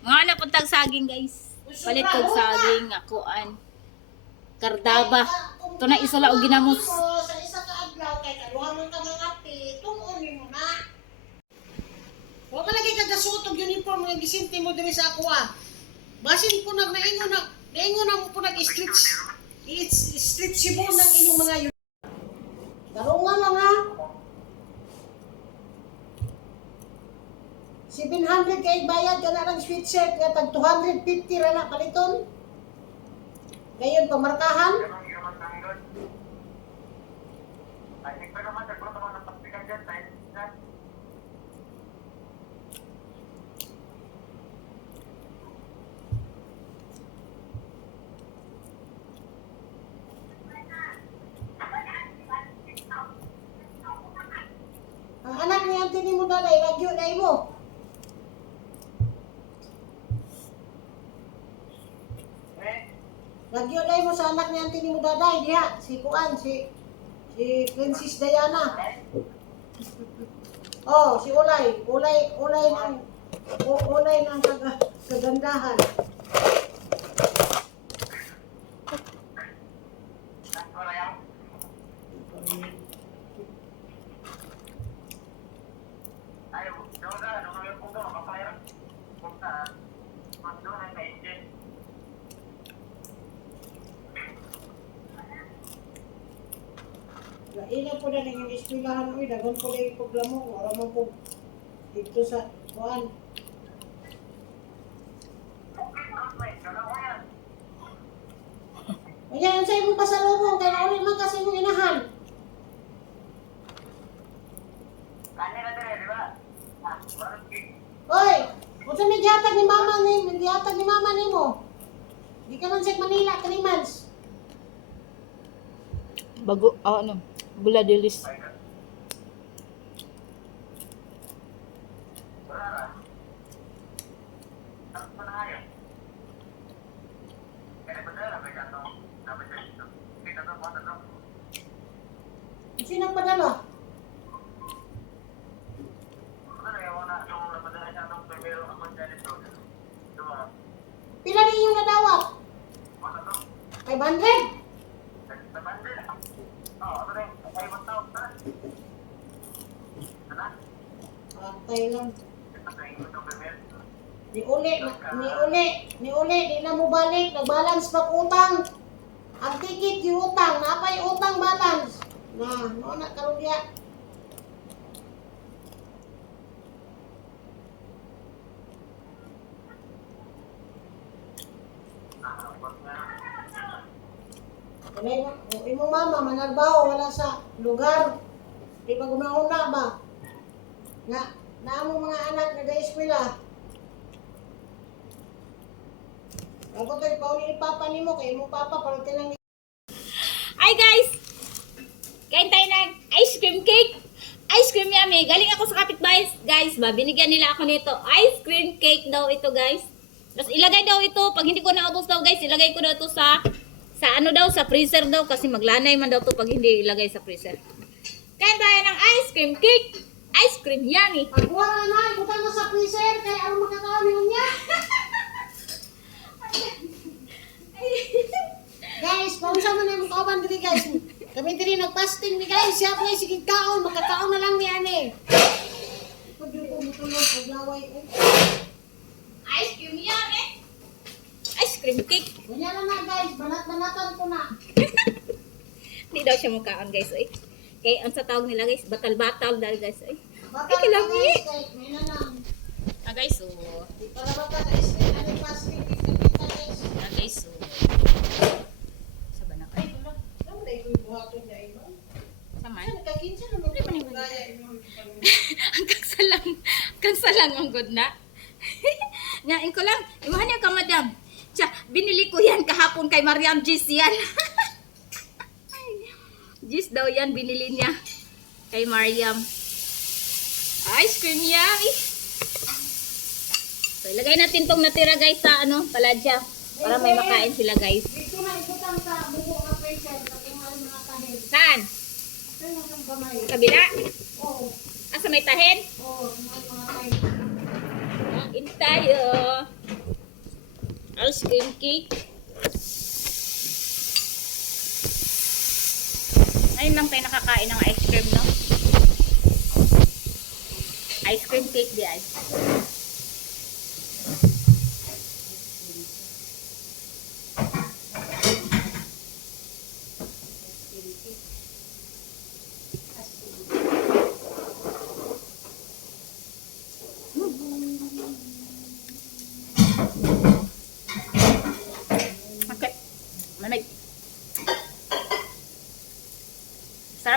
Mga napuntag saging guys. Palit kog saging akuan. Kardaba. Ito na isa lang og ginamos. Sa isa ka adlaw kay kaduha man ka mga ati, tungod mo na. Wa ka lagi og uniform nga gisinti mo diri sa ako ah. Basin po nag naingon na naingon na mo po nag stretch. It's stretchable ng inyong mga yun. Darungan lang ha. 700 kay bayad ka na ng sweatshirt nga tag 250 ra na paliton. Ngayon pamarkahan. Ang anak ni Auntie ni mo daday, lagyo na mo. Lagyo na mo sa anak ni Auntie ni mo daday, diha, si Kuan, si si Princess Diana. Oh, si Ulay, Ulay, Ulay ng Ulay ng kaga, kagandahan. Ina po na yung eskwelahan mo, dagon po na yung programo, wala mo po dito sa Kuan. Ayan, sa imong pasalubong, kaya naulit man kasi mong inahan. Hoy, kung sa may gihatag ni mama ni, may gihatag ni mama ni mo. Di ka man sa Manila, 3 months. Bago, ah, ano, bula dilis. Sino nagpadala? Pila rin yung nadawat? 500? Patay lang. Ni uli, ni uli, ni uli, di na mo balik, nag-balance pag utang. Ang ticket yung utang, napay utang balance. Na, no na karugya. Kanay mo, o imong mama managbaho wala sa lugar. Di ba gumahuna ba? Nga, naamo mga anak nag-eskwela. Ako to'y pauli ni Papa ni mo, kay imong Papa, palitin lang ni Hi guys! Kain tayo ng ice cream cake. Ice cream yummy. Galing ako sa kapitbahay guys ba. Binigyan nila ako nito. Ice cream cake daw ito guys. Tapos ilagay daw ito. Pag hindi ko naubos daw guys, ilagay ko daw ito sa sa ano daw, sa freezer daw. Kasi maglanay man daw to pag hindi ilagay sa freezer. Kain tayo ng ice cream cake. Ice cream yummy. Pagkuha na na, ibutang mo sa freezer, kay ano makakaon mo niya. guys, paunsa mo na yung kauban diri guys. Kami diri nag-fasting ni guys, siya pa sige kaon, makakaon na lang ni ani. Pag yung tumutulog, paglaway. eh. Ice cream yummy. Ice cream cake. Ganyan na na guys, banat-banatan ko na. Hindi daw siya mukhaan guys. Ay. Kaya ang sa tawag nila guys, batal-batal dahil guys. Ay. Ay, kilami. kay. Ah guys, so. Ano kita guys. Ah guys, so. Sa ba na? Ay, wala. Na yung buhaton niya, iba? Saman. Ano, kakinsa naman. Ano ba naman? Gaya, inyong Hanggang sa lang. Hanggang sa lang ang good na. Nyain ko lang. Iwahan niyo ka, madam. Tiya, binili ko yan kahapon kay Mariam Gis yan. Gis daw yan, binili niya. Kay Mariam. Ice cream yummy. So, ilagay natin tong natira guys sa ano, paladya. Para may makain sila guys. Dito na ibutang sa buko nga pressure sa tingnan mga tahin. Saan? Kabila? Oo. Ah, sa may tahin? Oo, mga mga tahin. Kain tayo. ice cream cake. Ngayon lang tayo nakakain ng ice cream, no? Ice cream cake di. Okay.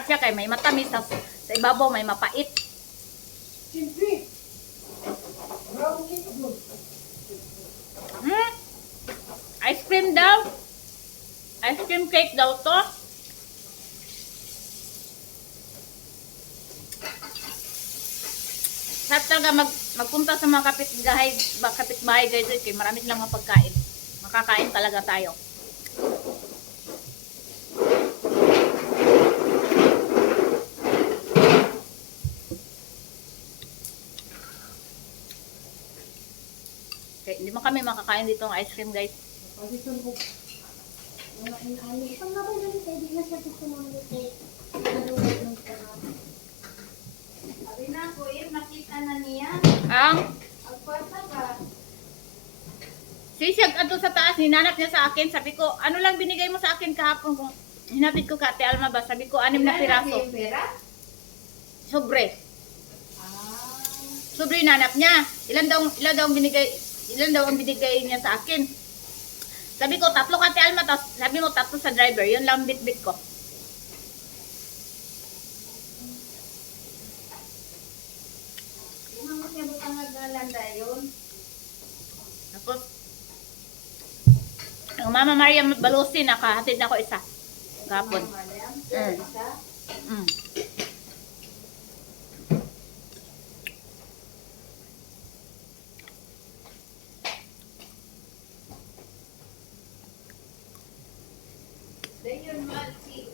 Sarap siya kay may matamis tapos sa ibabaw may mapait. Hmm? Ice cream daw. Ice cream cake daw to. Sarap talaga mag, magpunta sa mga kapitbahay, ba- kapitbahay guys, kay marami lang mga pagkain. Makakain talaga tayo. Hindi mo kami makakain dito ng ice cream guys. Ang sisig ato sa taas, hinanap niya sa akin. Sabi ko, ano lang binigay mo sa akin kahapon kung hinapit ko ka, Ate Alma ba? Sabi ko, anim na piraso. Sobre. Ah. Sobre hinanap niya. Ilan daw, ilan daw ang binigay, ilan daw ang binigay niya sa akin. Sabi ko, tatlo ka, Alma. Tapos sabi mo, tatlo sa driver. Yun lang bit-bit ko. Tapos, ang Mama Maria Balusin, nakahatid na ko isa. Mariam. Mm. Mm. Then yun man, si...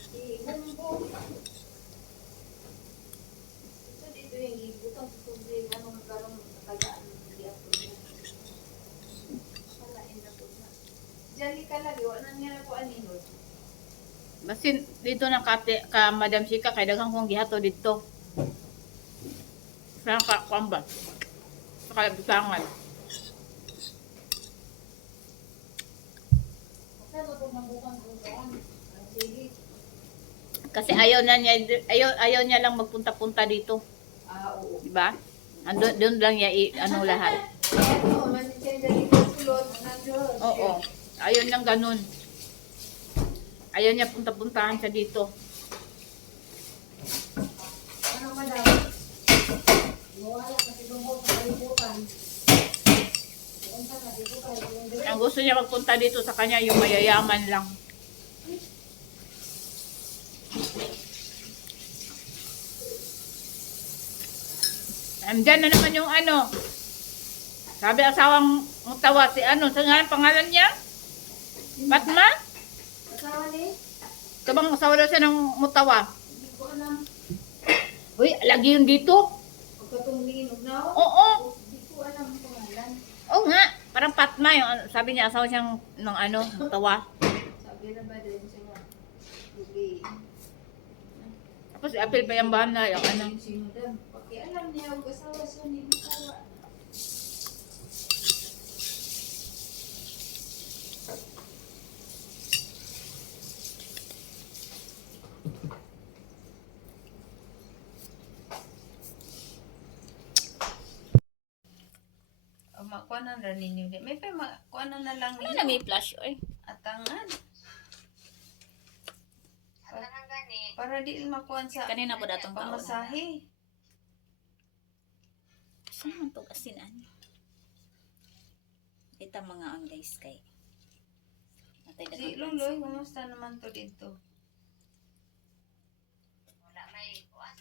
Si Bumbo. Ito dito yung ibutang sa tubig. Anong garong tagaan. Hindi ako niya. Palain na po na. Jali ka lagi. Ako aninod. Basin dito na ka, ka Madam Sika kay daghang kong gihato dito. Sa ka kwamba. Sa? Ang sige. Kasi ayaw na niya ayaw, ayaw niya lang magpunta-punta dito, Ah, oo. di ba? Ando doon lang niya i, ano lahat. Ano, manityan dali ko kulot. Nandun. Oo. Ayaw niyang ganun. Ayaw niya punta-puntahan siya dito. Ano, madam? Wala kasi gumawa sa kalibutan. Ang gusto niya magpunta dito sa kanya yung mayayaman lang. Andyan na naman yung ano. Sabi asawang mutawa si ano. Sa nga pangalan niya? Fatma? Asawa ni? Kabang asawa daw siya ng mutawa. Hindi ko alam. Uy, lagi yun dito. Pagkatungin na ako. Oo. Hindi ko alam ang pangalan. Oo nga. Parang Fatma yung ano, sabi niya asawa siyang ng ano, mutawa. Sabi na ba din siya nga? Hindi. Tapos apil pa yung bahan na yung ano. Si madam. Pakialam niya ang asawa siya ni Bitawa. Makuha na rin ninyo. May pa makuha na na lang Ano ninyo. na may flash, oy? Atangan. Pa- Para di makuha sa Kanina po datong kaon. pamasahe. Saan man to asinan? Kita mga ang guys kay. Natay Si daghang Luloy, kumusta naman to dito? Wala may kuan.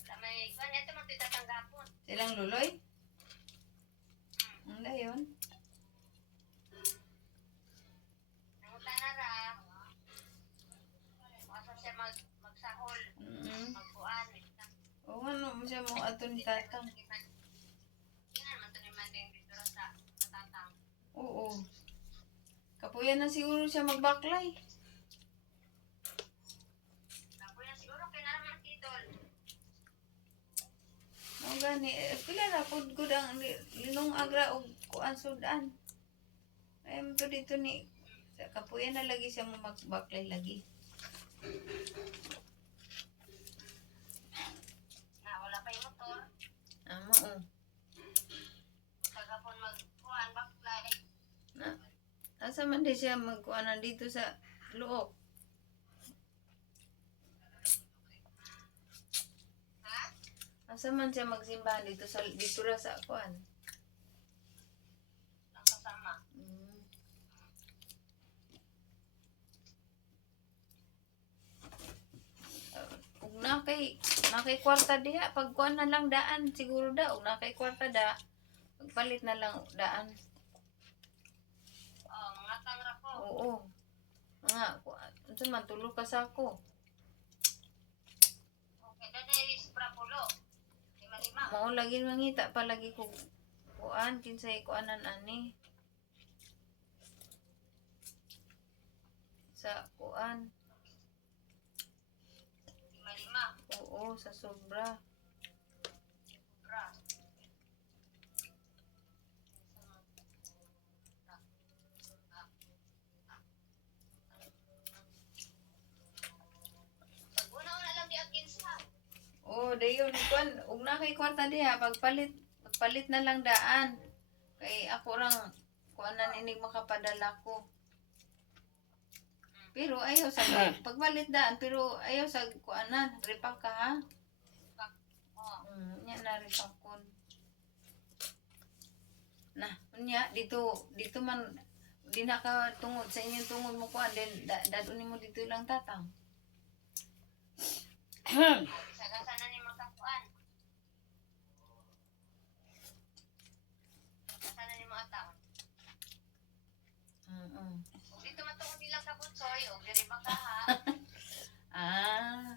Wala may kuan ito magtitatanggapon. Silang Luloy? Ang yun? Nangutan na ra. Asa siya mag magsahol, Mm-mm. magkuan. O ano mo siya mo ato ni tatang. Oo. Kapuyan na siguro siya magbaklay. Ako yan siguro, kaya naman titol. Mao gani eh, pila ra pud gud ang li- linong agra og kuan sudan. Ay mo to dito ni sa kapuyan na lagi siya mo magbaklay lagi. Na, wala pa yung motor. Amo oh. Kagapon magkuhan, baklay. Na asa man di siya magkuanan dito sa luok. Asa man siya magsimbahan dito sa dito ra sa kuan. Ang kasama. Mm. Uh, Ug na kay na kay kwarta diha pag kuan na lang daan siguro da ug na kay kwarta da pagpalit na lang daan. Oh, mga tangra ko. Oo. Nga, unsa man tulog ka sa ako. Mao lagi mangita pa lagi ko kuan kinsay kuanan ani. Sa kuan. Lima-lima. Oo, sa sobra. Bra. Una-una lang di akin sa. Oh, dayon kuan ug na kay kwarta diha pagpalit pagpalit na lang daan. Kay ako rang kuanan inig makapadala ko. Pero ayaw sa pagpalit daan pero ayaw sa kuanan repack ka ha. Oh, Mm, nya na repakon. Na, unya dito dito man di na ka tungod sa inyong tungod mo kuan din da, dadun mo dito lang tatang. sagasa na ni makakuan. Sagasa na ni mga tao. Dito matungod nila sa butsoy, o diri ba ka ha? Ah.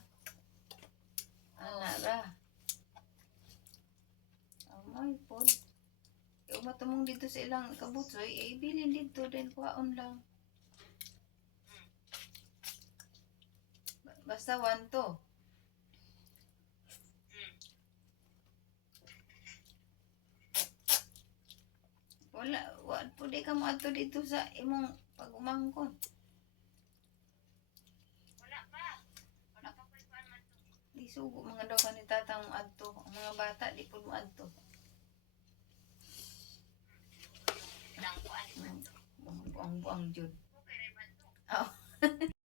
Ana ra. Amay pod. Yung matumong dito sa ilang kabutsoy, eh, bilin dito din kuhaon lang. Ba- Basta one to. Wala, wala po di ka mo ato dito sa imong pag-umangkon. Wala pa. Wala pa po ikuan man to. Di sugo mga daw kanit tatang adto. Ang mga bata di po mo adto. Lang kuan. Ang buang-buang jud. Okay man to. Oh.